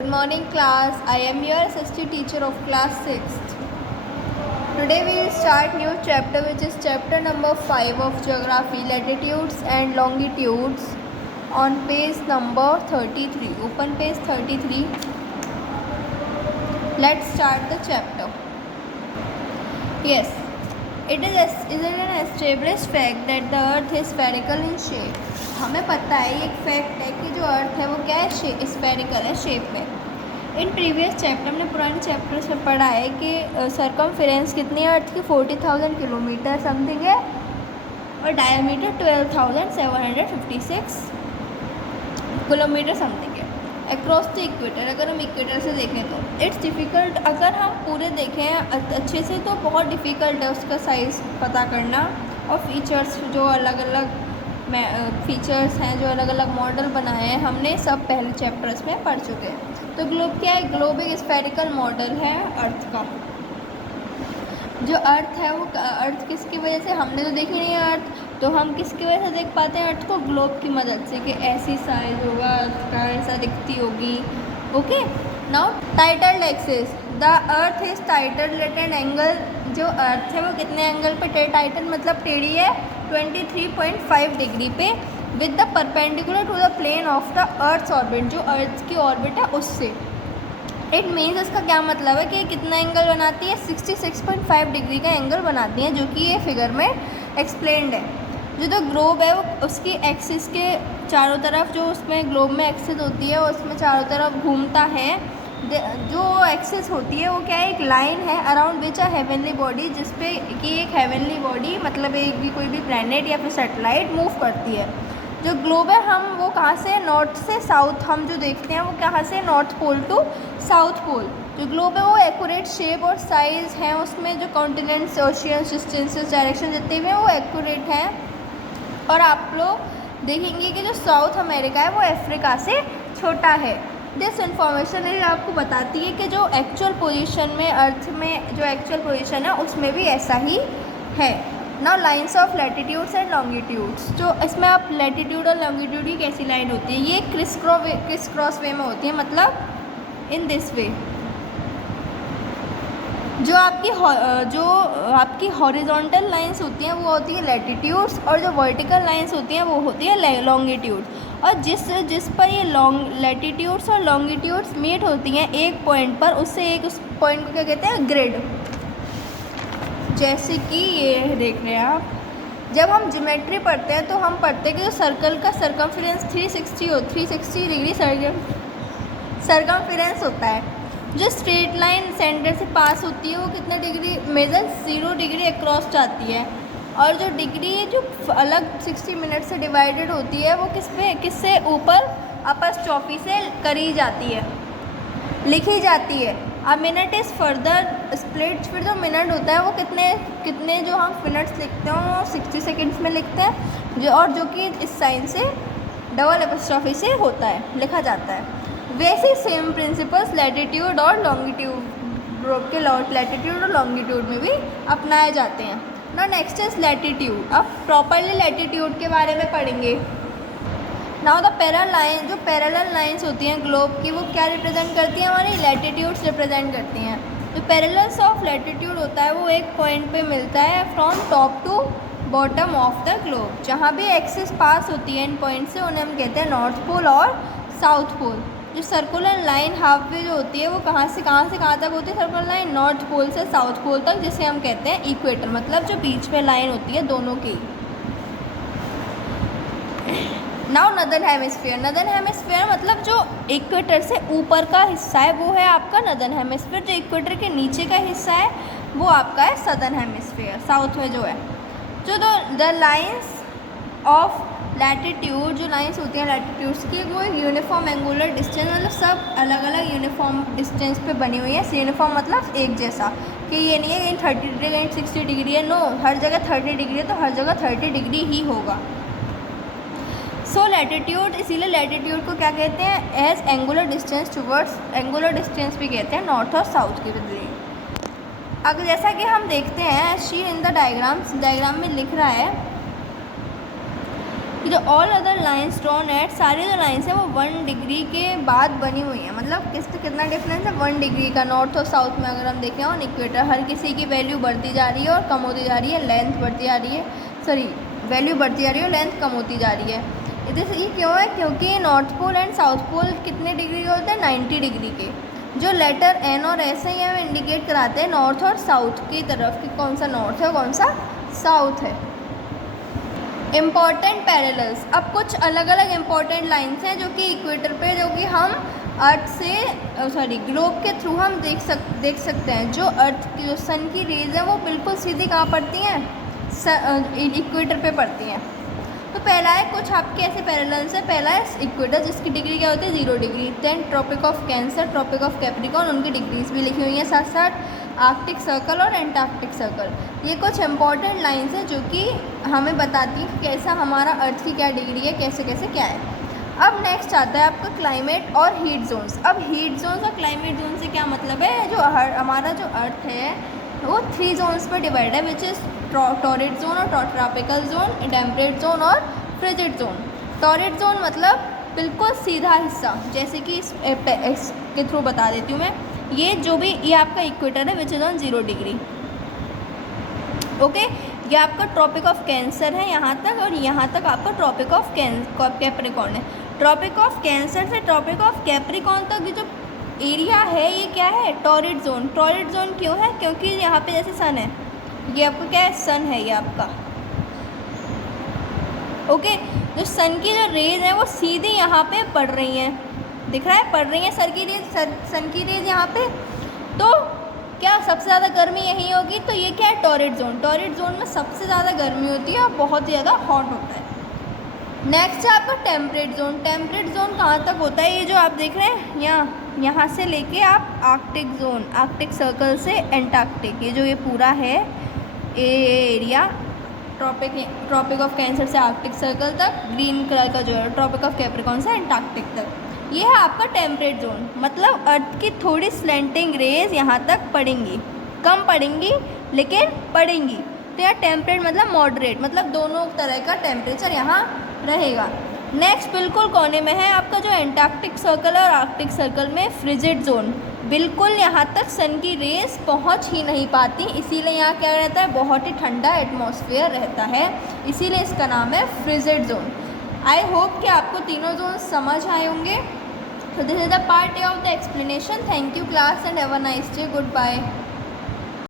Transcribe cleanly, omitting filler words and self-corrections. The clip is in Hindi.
Good morning class. I am your assistant teacher of class 6th. Today we will start new chapter which is chapter number 5 of geography, latitudes and longitudes on page number 33. Open page 33. Let's start the chapter. Yes, it is an established fact that the earth is spherical in shape. हमें पता है एक फैक्ट है कि जो अर्थ है वो क्या है, स्फेरिकल है शेप में. इन प्रीवियस चैप्टर हमने पुराने चैप्टर्स में पढ़ा है कि सरकमफेरेंस कितनी है अर्थ की 40,000 किलोमीटर समथिंग है और डायमीटर 12,756 किलोमीटर समथिंग है अक्रॉस द इक्वेटर. अगर हम इक्वेटर से देखें तो इट्स डिफ़िकल्ट, अगर हम पूरे देखें अच्छे से तो बहुत डिफ़िकल्ट है उसका साइज़ पता करना और फीचर्स जो अलग अलग फीचर्स हैं, जो अलग अलग मॉडल बनाए हैं हमने सब पहले चैप्टर्स में पढ़ चुके हैं. तो ग्लोब क्या है? ग्लोब एक स्फेरिकल मॉडल है अर्थ का. जो अर्थ है वो अर्थ किसकी वजह से, हमने तो देखी नहीं है अर्थ, तो हम किसकी वजह से देख पाते हैं अर्थ को? ग्लोब की मदद से कि ऐसी साइज होगा अर्थ का, ऐसा दिखती होगी. Okay, now title axis. The earth is title at an angle. जो अर्थ है वो कितने एंगल पे टाइटल मतलब टेढ़ी है 23.5 डिग्री पे with the perpendicular to the plane of the earth's orbit. जो अर्थ की ऑर्बिट है उससे. इट मीन्स इसका क्या मतलब है कि कितना एंगल बनाती है? 66.5 डिग्री का एंगल बनाती है, जो कि ये फिगर में एक्सप्लेन्ड है. जो ग्लोब है वो उसकी एक्सिस के चारों तरफ, जो उसमें ग्लोब में एक्सिस होती है उसमें चारों तरफ घूमता है. जो एक्सिस होती है वो क्या है? एक लाइन है around which a heavenly body, जिसपे कि एक हेवनली बॉडी मतलब एक भी कोई भी प्लैनेट या फिर सैटेलाइट मूव करती है. जो ग्लोब है हम वो कहाँ से, नॉर्थ से साउथ हम जो देखते हैं वो कहाँ से, north pole to south pole. जो ग्लोब है वो एक्यूरेट शेप और साइज़ है, उसमें जो कॉन्टिनेंट्स, ओशियंस, डिस्टेंसेस, डायरेक्शन जितने भी हैं वो एक्यूरेट हैं. और आप लोग देखेंगे कि जो साउथ अमेरिका है वो अफ्रीका से छोटा है. दिस इन्फॉर्मेशन आपको बताती है कि जो एक्चुअल पोजीशन में अर्थ में जो एक्चुअल पोजीशन है उसमें भी ऐसा ही है. Now lines of latitudes and longitudes. जो इसमें आप लैटिट्यूड और लॉन्गिट्यूड की कैसी लाइन होती है? ये क्रिस क्रॉस वे में होती है, मतलब इन दिस वे. जो आपकी हॉरिजॉन्टल लाइंस होती हैं वो होती है लैटिट्यूड्स, और जो वर्टिकल लाइंस होती हैं वो होती है लॉन्गिट्यूड. और जिस पर ये लैटिट्यूड्स और लॉन्गिट्यूड्स मीट होती हैं एक पॉइंट पर, उससे एक उस पॉइंट को क्या कहते हैं? ग्रिड. जैसे कि ये देख रहे हैं आप, जब हम ज्योमेट्री पढ़ते हैं तो हम पढ़ते हैं कि जो सर्कल का सर्कमफेरेंस 360 डिग्री सर्कमफेरेंस होता है. जो स्ट्रेट लाइन सेंटर से पास होती है वो कितने डिग्री, मेजर 0 डिग्री अक्रॉस जाती है. और जो डिग्री जो अलग 60 मिनट से डिवाइडेड होती है वो किससे ऊपर अपस्ट्रॉफी से करी जाती है, लिखी जाती है. A minute is further split. फिर जो मिनट होता है वो कितने जो हम मिनट्स लिखते हैं वो 60 सेकेंड्स में लिखते हैं, जो कि इस साइन से डबल अपस्ट्रॉफी से होता है, लिखा जाता है. वैसे सेम प्रिंसिपल्स लैटिट्यूड और लॉन्गिट्यूड के लैटिट्यूड और लॉन्गिट्यूड में भी अपनाए जाते हैं. ना नेक्स्ट इज लैटिट्यूड. अब प्रॉपरली लैटिट्यूड के बारे में पढ़ेंगे. नाउ द जो पैरेलल लाइंस होती हैं ग्लोब की वो क्या रिप्रेजेंट करती हैं? हमारी लैटिट्यूड्स रिप्रेजेंट करती हैं. जो पैरेलल्स ऑफ लैटिट्यूड होता है वो एक पॉइंट पे मिलता है from top to bottom of the globe. जहाँ भी एक्सिस पास होती है इन पॉइंट से उन्हें हम कहते हैं नॉर्थ पोल और साउथ पोल. जो सर्कुलर लाइन हाफ वे जो होती है वो कहाँ से कहाँ तक होती है? सर्कुलर लाइन नॉर्थ पोल से साउथ पोल तक, जिसे हम कहते हैं इक्वेटर, मतलब जो बीच में लाइन होती है दोनों की. Now northern hemisphere. Northern hemisphere मतलब जो इक्वेटर से ऊपर का हिस्सा है वो है आपका नदर्न हेमिस्फीयर. जो इक्वेटर के नीचे का हिस्सा है वो आपका है सदर्न हेमिस्फीयर, साउथ में जो है. जो द लाइन्स ऑफ लैटिट्यूड, जो लाइंस होती हैं लैटिट्यूड्स की वो यूनिफॉर्म एंगुलर डिस्टेंस, मतलब सब अलग अलग यूनिफॉर्म डिस्टेंस पे बनी हुई है. यूनिफॉर्म मतलब एक जैसा, कि ये नहीं है कहीं 30 डिग्री कहीं 60 डिग्री है. नो, हर जगह 30 डिग्री है तो हर जगह 30 डिग्री ही होगा. सो लैटिट्यूड, इसीलिए लैटिट्यूड को क्या कहते हैं? As angular distance towards, angular distance भी कहते हैं नॉर्थ और साउथ के बदले. अगर जैसा कि हम देखते हैं शी इन द डायग्राम में लिख रहा है कि जो all other lines drawn at, सारी जो लाइन्स है वो 1 डिग्री के बाद बनी हुई हैं। मतलब कितना डिफरेंस है 1 डिग्री का। नॉर्थ और साउथ में अगर हम देखें ऑन इक्वेटर, हर किसी की वैल्यू बढ़ती जा रही है और कम होती जा रही है, लेंथ बढ़ती जा रही है, सॉरी वैल्यू बढ़ती जा रही है और लेंथ कम होती जा रही है। ये क्यों है? क्योंकि north pole and south pole कितने डिग्री के होते हैं? 90 डिग्री के। जो लेटर एन और एस है ये इंडिकेट कराते हैं नॉर्थ और साउथ की तरफ कि कौन सा नॉर्थ है कौन सा साउथ है। इम्पॉर्टेंट पैरेलल्स, अब कुछ अलग अलग इम्पॉर्टेंट लाइन्स हैं जो कि इक्वेटर पे, जो कि हम अर्थ से ग्लोब के थ्रू हम देख सकते हैं। जो अर्थ की जो सन की रेज है वो बिल्कुल सीधी कहाँ पड़ती हैं? इक्वेटर पे पड़ती हैं। तो पहला है, कुछ आपके ऐसे पैरेलल्स हैं। पहला है इक्वेटर जिसकी डिग्री क्या होती है? 0 degree. Then Tropic of Cancer, Tropic of Capricorn, उनकी डिग्रीज भी लिखी हुई हैं साथ साथ। आर्कटिक सर्कल और एंटार्क्टिक सर्कल, ये कुछ इंपॉर्टेंट लाइंस हैं जो कि हमें बताती हैं कैसा हमारा अर्थ की क्या डिग्री है, कैसे कैसे क्या है। अब नेक्स्ट आता है आपका क्लाइमेट और हीट जोन्स। अब हीट जोन्स और क्लाइमेट जोन से क्या मतलब है? जो हमारा जो अर्थ है वो 3 जोन्स पर डिवाइड है, विच इज़ टॉरिड जोन और ट्रॉपिकल जोन, टेम्परेट जोन और फ्रिजिड जोन। टॉरिड जोन मतलब बिल्कुल सीधा हिस्सा, जैसे कि इसके थ्रू बता देती हूँ मैं। ये आपका इक्वेटर है which is on 0 degree. Okay, ये आपका ट्रॉपिक ऑफ कैंसर है यहाँ तक, और यहाँ तक आपका ट्रॉपिक ऑफ कैप्रिकॉर्न है। ट्रॉपिक ऑफ कैंसर से ट्रॉपिक ऑफ कैप्रिकॉर्न तक ये जो एरिया है ये क्या है? Torrid zone. टॉरिड जोन क्यों है? क्योंकि यहाँ पे जैसे सन है, ये आपका क्या है? सन है ये आपका। ओके, जो सन की जो रेज है वो सीधी यहाँ पे पड़ रही हैं, दिख रहा है? पड़ रही हैं सन की रेज यहाँ पे। तो क्या सबसे ज़्यादा गर्मी यहीं होगी? तो ये क्या है? Torrid zone. टॉरिड जोन में सबसे ज़्यादा गर्मी होती है और बहुत ही ज़्यादा हॉट होता है। नेक्स्ट है आपका टेम्परेट जोन। टेम्परेट जोन कहाँ तक होता है? ये जो आप देख रहे हैं यहाँ से लेके आप आर्कटिक जोन, आर्कटिक सर्कल से एंटार्क्टिक, ये जो ये पूरा है एरिया, ट्रॉपिक ऑफ कैंसर से आर्कटिक सर्कल तक, ग्रीन कलर का जो है ट्रॉपिक ऑफ कैप्रिकॉर्न से एंटार्क्टिक तक, ये है आपका टेम्परेट जोन। मतलब अर्थ की थोड़ी स्लैंटिंग रेज यहाँ तक पड़ेंगी, कम पड़ेंगी लेकिन पड़ेंगी। तो यह टेम्परेट मतलब मॉडरेट, मतलब दोनों तरह का टेम्परेचर यहाँ रहेगा। नेक्स्ट बिल्कुल कोने में है आपका जो एंटार्क्टिक सर्कल और आर्कटिक सर्कल में फ्रिजिड जोन। बिल्कुल यहाँ तक सन की रेस पहुँच ही नहीं पाती, इसीलिए यहाँ क्या रहता है? बहुत ही ठंडा एटमॉस्फेयर रहता है, इसीलिए इसका नाम है फ्रिजिड जोन। आई होप कि आपको तीनों जोन समझ आए होंगे। So this is the part A of the explanation. Thank you class and have a nice day. Goodbye.